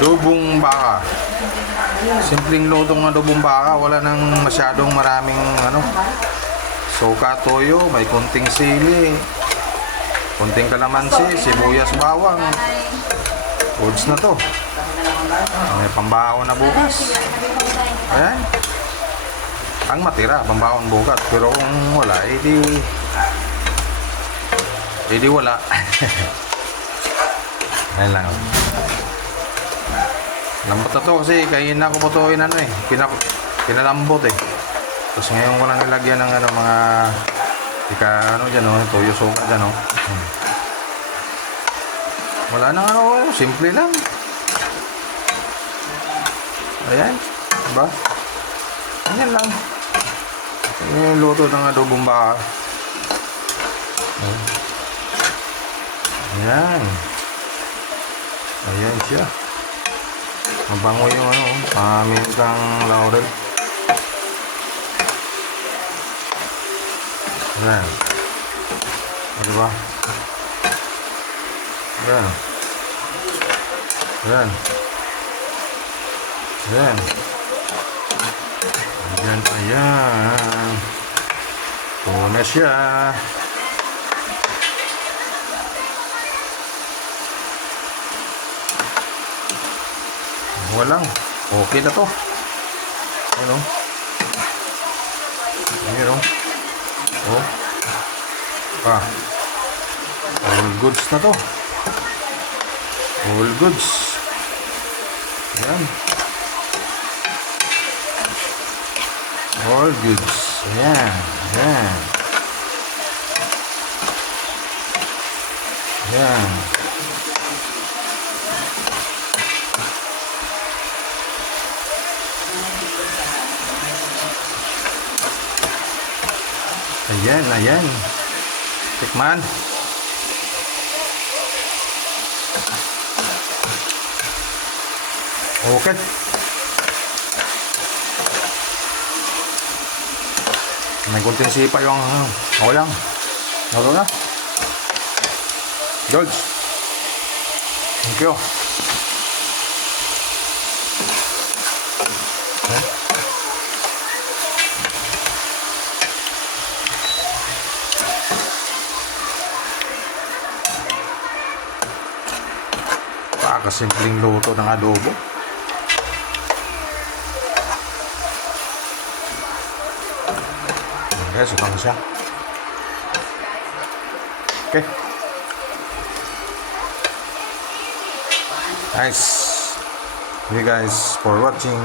Adobong baka. Simpleng lutong adobong baka, wala nang masyadong maraming ano. Suka, toyo, may kunting sili, kunting kalamansi, sibuyas, bawang. Goods na to. May pambaon na bukas. Ayan. Ang matira, pambaon bukas. Pero kung wala, edi wala. Ayan lang. Lambot na to kasi kainin ako po to pinalambot eh. Tapos ngayon ko lang nilagyan ng mga dyan toyo suka dyan Wala nang simple lang. Ayan, diba? Ayan lang. Ayan yung luto ng adobong baka. Ayan. Ayan siya. Mabango yung pamintang laurel. Ayan. Diba? Ayan. Ayan. Ayan. Ayan, ayan. Ito na siya. Walang. Okay na to. Ayan o. Ayan o. Oh. All goods na to. All goods. Ayan. All goods. Ayan. Ayan. Ayan. Ayan, ayan. Tikman. Okay. May kunting sipa yung okay lang. Nalo na. George. Thank you. Okay. Pakasimpleng luto ng adobo. Okay, sukang siya. Okay. Nice. Thank you guys for watching.